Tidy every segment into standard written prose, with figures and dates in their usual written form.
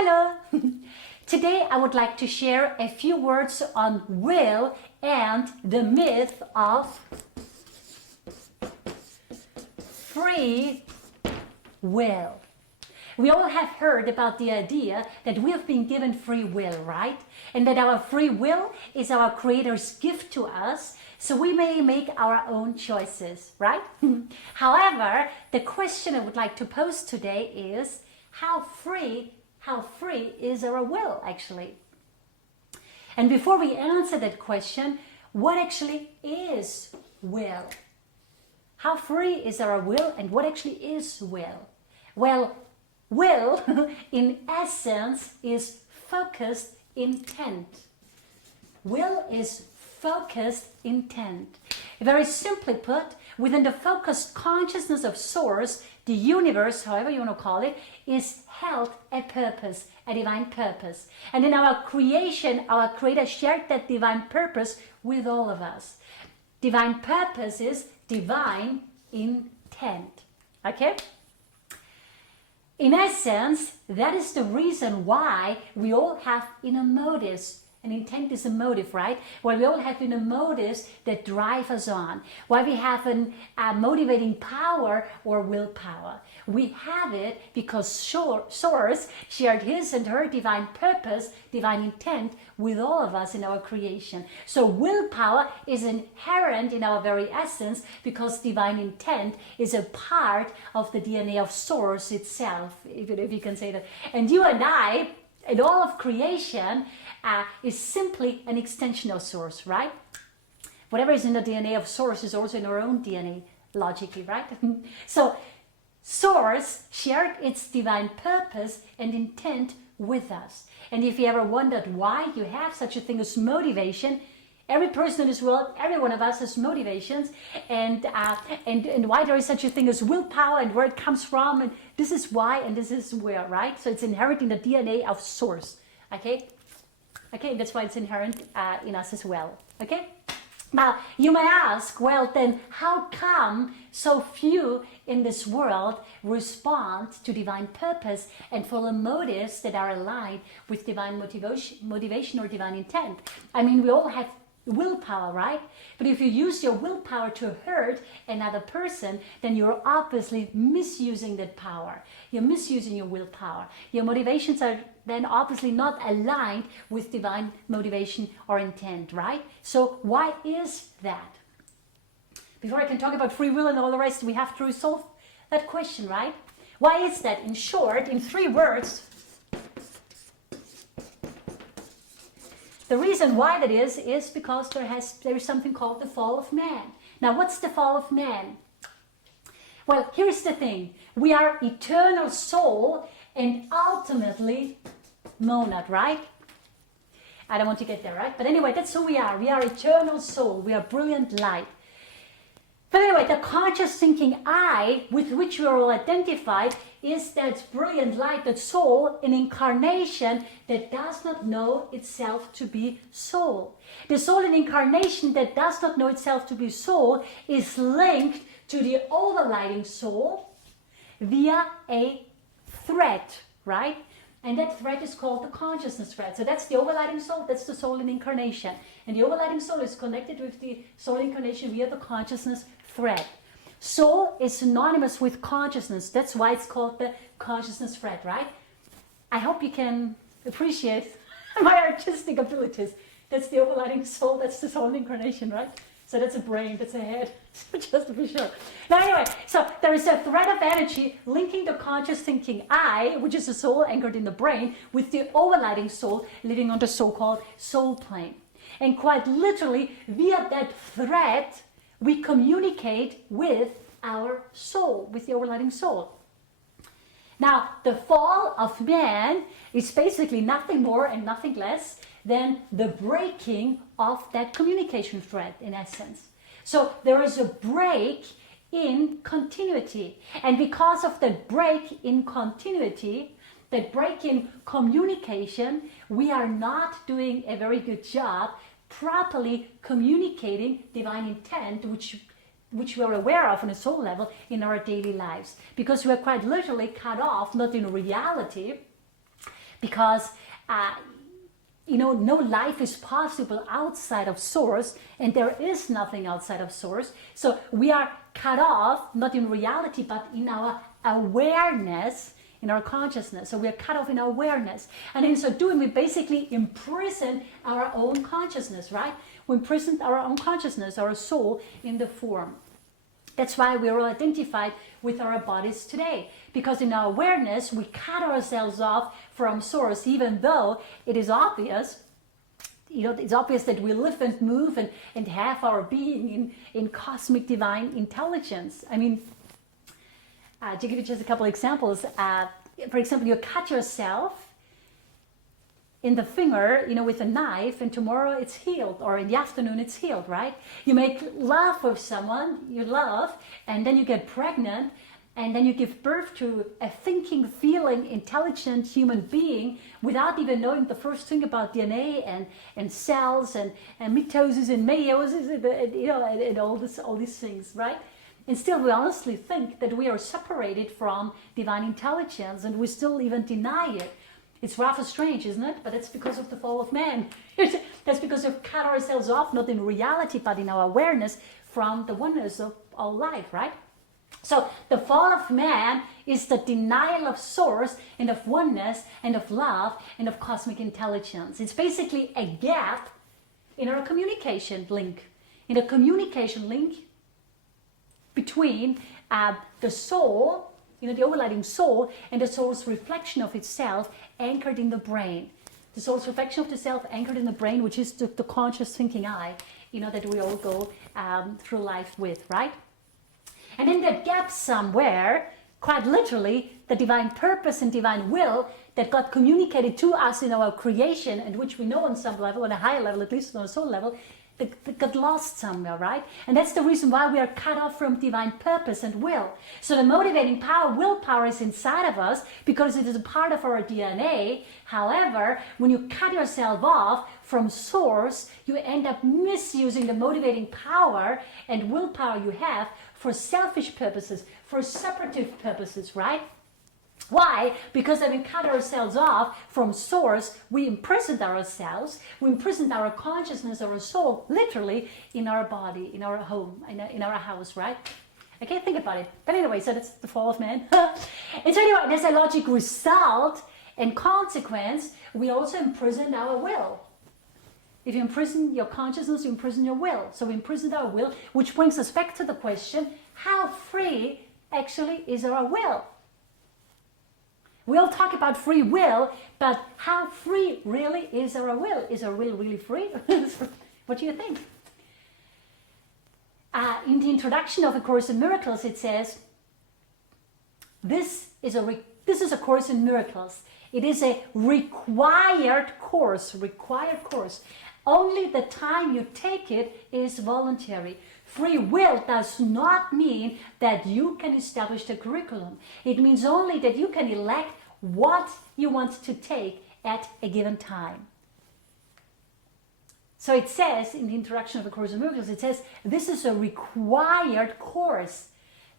Hello! Today I would like to share a few words on will and the myth of free will. We all have heard about the idea that we have been given free will, right? And that our free will is our Creator's gift to us, so we may make our own choices, right? However, the question I would like to pose today is how free is our will actually? And before we answer that question, what actually is will? How free is our will and what actually is will? Well, will in essence is focused intent. Will is focused intent. Very simply put, within the focused consciousness of Source, the universe, however you want to call it, is held a purpose, a divine purpose. And in our creation, our Creator shared that divine purpose with all of us. Divine purpose is divine intent. Okay? In essence, that is the reason why we all have inner motives. And intent is a motive, right? Well, we all have inner motives that drive us on. Why we have a motivating power or willpower. We have it because Source shared his and her divine purpose, divine intent with all of us in our creation. So willpower is inherent in our very essence because divine intent is a part of the DNA of Source itself, if you can say that. And you and I, and all of creation, is simply an extension of Source, right? Whatever is in the DNA of Source is also in our own DNA, logically, right? So Source shared its divine purpose and intent with us. And if you ever wondered why you have such a thing as motivation, every person in this world, every one of us has motivations, and why there is such a thing as willpower and where it comes from, and this is why and this is where, right? So it's inherent in the DNA of Source, okay? Okay, that's why it's inherent in us as well, okay? Now, you may ask, well then, how come so few in this world respond to divine purpose and follow motives that are aligned with divine motivation or divine intent? I mean, we all have willpower, right? But if you use your willpower to hurt another person, then you're obviously misusing that power. You're misusing your willpower. Your motivations are then obviously not aligned with divine motivation or intent, right? So why is that? Before I can talk about free will and all the rest, we have to resolve that question, right? Why is that? In short, in 3 words, the reason why that is because there is something called the fall of man. Now, what's the fall of man? Well, here's the thing. We are eternal soul and ultimately monad, right? I don't want to get there, right? But anyway, that's who we are. We are eternal soul. We are brilliant light. But anyway, the conscious thinking I, with which we are all identified, is that brilliant light, that soul, an incarnation that does not know itself to be soul. The soul in incarnation that does not know itself to be soul is linked to the overlighting soul via a thread, right? And that thread is called the consciousness thread. So that's the overlighting soul, that's the soul in incarnation. And the overlighting soul is connected with the soul incarnation via the consciousness thread. Soul is synonymous with consciousness. That's why it's called the consciousness thread, right? I hope you can appreciate my artistic abilities. That's the overlighting soul, that's the soul incarnation, right? So that's a brain, that's a head, just to be sure. Now anyway, so there is a thread of energy linking the conscious thinking I, which is a soul anchored in the brain, with the overlighting soul living on the so-called soul plane. And quite literally, via that thread, we communicate with our soul, with the overlighting soul. Now, the fall of man is basically nothing more and nothing less than the breaking of that communication thread, in essence. So there is a break in continuity. And because of that break in continuity, that break in communication, we are not doing a very good job properly communicating divine intent, which we are aware of on a soul level in our daily lives. Because we are quite literally cut off, not in reality, because no life is possible outside of source, and there is nothing outside of source. So we are cut off, not in reality, but in our awareness, in our consciousness. So we are cut off in our awareness. And in so doing, we basically imprison our own consciousness, right? We imprison our own consciousness, our soul, in the form. That's why we're all identified with our bodies today. Because in our awareness, we cut ourselves off from source, even though it is obvious, it's obvious that we live and move and have our being in cosmic divine intelligence. I mean, to give you just a couple of examples, for example, you cut yourself in the finger, with a knife, and tomorrow it's healed, or in the afternoon it's healed, right? You make love with someone you love, and then you get pregnant, and then you give birth to a thinking, feeling, intelligent human being without even knowing the first thing about DNA and cells and mitosis and meiosis, and all these things, right? And still we honestly think that we are separated from divine intelligence, and we still even deny it. It's rather strange, isn't it? But that's because of the fall of man. That's because we've cut ourselves off, not in reality, but in our awareness, from the oneness of all life, right? So the fall of man is the denial of source and of oneness and of love and of cosmic intelligence. It's basically a gap in our communication link. In a communication link between the soul, the overriding soul, and the soul's reflection of itself anchored in the brain. The soul's reflection of the self anchored in the brain, which is the conscious thinking I, that we all go through life with, right? And in that gap somewhere, quite literally, the divine purpose and divine will that got communicated to us in our creation, and which we know on some level, on a higher level, at least on a soul level, that got lost somewhere, right? And that's the reason why we are cut off from divine purpose and will. So the motivating power, willpower, is inside of us because it is a part of our DNA. However, when you cut yourself off from source, you end up misusing the motivating power and willpower you have for selfish purposes, for separative purposes, right? Why? Because when we cut ourselves off from source, we imprisoned ourselves, we imprisoned our consciousness, our soul, literally in our body, in our home, in our house, right? I can't think about it. But anyway, so that's the fall of man. And so anyway, there's a logic result and consequence. We also imprison our will. If you imprison your consciousness, you imprison your will. So we imprisoned our will, which brings us back to the question, how free actually is our will? We all talk about free will, but how free really is our will? Is our will really free? What do you think? In the introduction of A Course in Miracles, it says, this is a Course in Miracles. It is a required course. Only the time you take it is voluntary. Free will does not mean that you can establish the curriculum. It means only that you can elect what you want to take at a given time. So it says in the introduction of A Course in Miracles, it says this is a required course.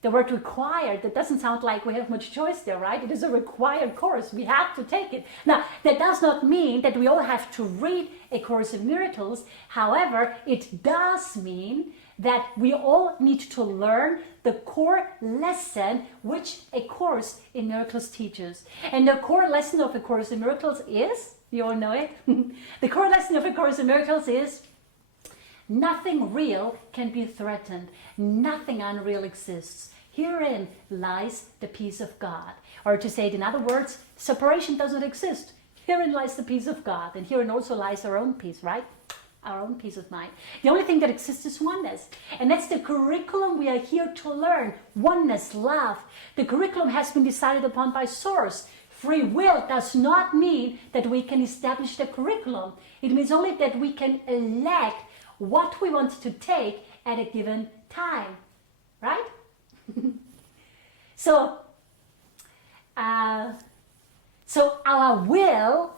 The word required, that doesn't sound like we have much choice there, right? It is a required course. We have to take it. Now, that does not mean that we all have to read A Course in Miracles. However, it does mean that we all need to learn the core lesson which A Course in Miracles teaches. And the core lesson of A Course in Miracles is, you all know it, the core lesson of A Course in Miracles is, nothing real can be threatened. Nothing unreal exists. Herein lies the peace of God. Or to say it in other words, separation doesn't exist. Herein lies the peace of God. And herein also lies our own peace, right? Our own peace of mind. The only thing that exists is oneness. And that's the curriculum we are here to learn. Oneness, love. The curriculum has been decided upon by Source. Free will does not mean that we can establish the curriculum. It means only that we can elect what we want to take at a given time. Right? So our will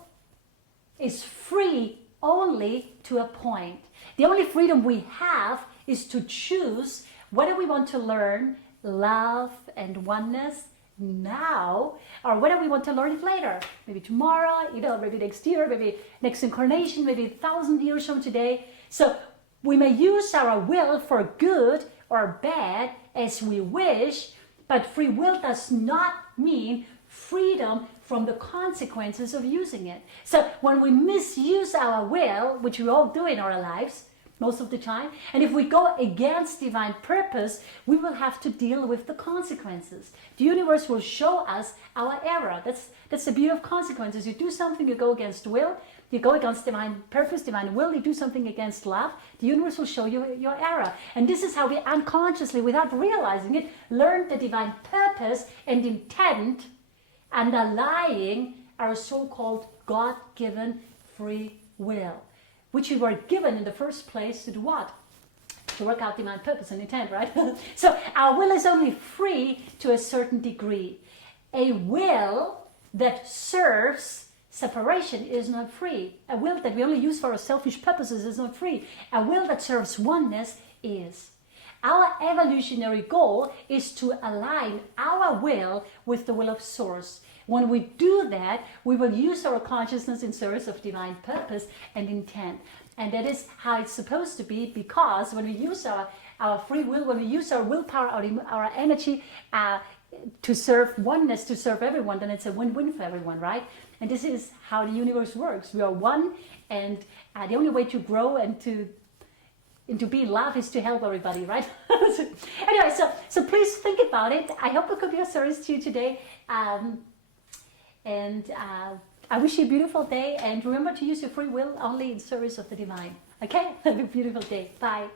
is free only to a point. The only freedom we have is to choose whether we want to learn love and oneness, now, or whether we want to learn it later, maybe tomorrow, maybe next year, maybe next incarnation, maybe 1,000 years from today. So we may use our will for good or bad as we wish, but free will does not mean freedom from the consequences of using it. So when we misuse our will, which we all do in our lives most of the time, and if we go against divine purpose, we will have to deal with the consequences. The universe will show us our error. That's the beauty of consequences. You do something, you go against will, you go against divine purpose, divine will, you do something against love, the universe will show you your error. And this is how we unconsciously, without realizing it, learn the divine purpose and intent underlying our so-called God-given free will, which we were given in the first place to do what? To work out divine purpose and intent, right? So our will is only free to a certain degree. A will that serves separation is not free. A will that we only use for our selfish purposes is not free. A will that serves oneness is. Our evolutionary goal is to align our will with the will of Source. When we do that, we will use our consciousness in service of divine purpose and intent. And that is how it's supposed to be, because when we use our free will, when we use our willpower, our energy to serve oneness, to serve everyone, then it's a win-win for everyone, right? And this is how the universe works. We are one, and the only way to grow and to be love is to help everybody, right? Anyway, so please think about it. I hope it could be of service to you today. And I wish you a beautiful day, and remember to use your free will only in service of the divine. Okay? Have a beautiful day. Bye.